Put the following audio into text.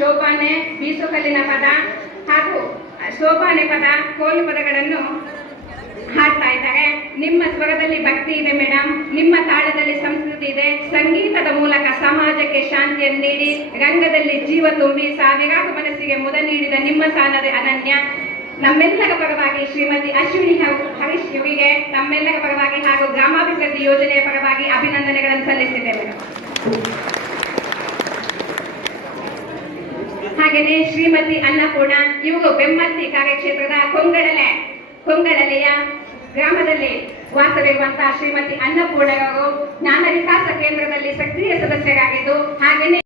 ಶೋಭಾನೆ, ಬೀಸುಕಲ್ಲಿನ ಪದ ಹಾಗೂ ಶೋಭಾನೆ ಪದ, ಕೋಲು ಪದಗಳನ್ನು ಹಾಡ್ತಾ ಇದ್ದಾರೆ. ನಿಮ್ಮ ಸ್ವರದಲ್ಲಿ ಭಕ್ತಿ ಇದೆ ಮೇಡಮ್, ನಿಮ್ಮ ತಾಳದಲ್ಲಿ ಸಂಸ್ಕೃತಿ ಇದೆ. ಸಂಗೀತದ ಮೂಲಕ ಸಮಾಜಕ್ಕೆ ಶಾಂತಿಯನ್ನು ನೀಡಿ ರಂಗದಲ್ಲಿ ಜೀವ ತುಂಬಿ ಸಾವಿರಾರು ಮನಸ್ಸಿಗೆ ಮುದ ನೀಡಿದ ನಿಮ್ಮ ಸ್ಥಾನದ ಅನನ್ಯ. ನಮ್ಮೆಲ್ಲರ ಪರವಾಗಿ ಶ್ರೀಮತಿ ಅಶ್ವಿನಿ ಹರೀಶ್ ಇವರಿಗೆ ನಮ್ಮೆಲ್ಲರ ಪರವಾಗಿ ಹಾಗೂ ಗ್ರಾಮಾಭಿವೃದ್ಧಿ ಯೋಜನೆಯ ಪರವಾಗಿ ಅಭಿನಂದನೆಗಳನ್ನು ಸಲ್ಲಿಸಿದ್ದೇವೆ. ಹಾಗೆಯೇ ಶ್ರೀಮತಿ ಅನ್ನಪೂರ್ಣ ಇವರು ಬೆಮ್ಮತ್ತಿ ಕಾರ್ಯಕ್ಷೇತ್ರದ ಕೊಂಗಡಲೆಯ ಗ್ರಾಮದಲ್ಲಿ ವಾಸವಿರುವಂತಹ ಶ್ರೀಮತಿ ಅನ್ನಪೂರ್ಣರವರು ಜ್ಞಾನ ವಿಕಾಸ ಕೇಂದ್ರದಲ್ಲಿ ಸಕ್ರಿಯ ಸದಸ್ಯರಾಗಿದ್ದು ಹಾಗೆಯೇ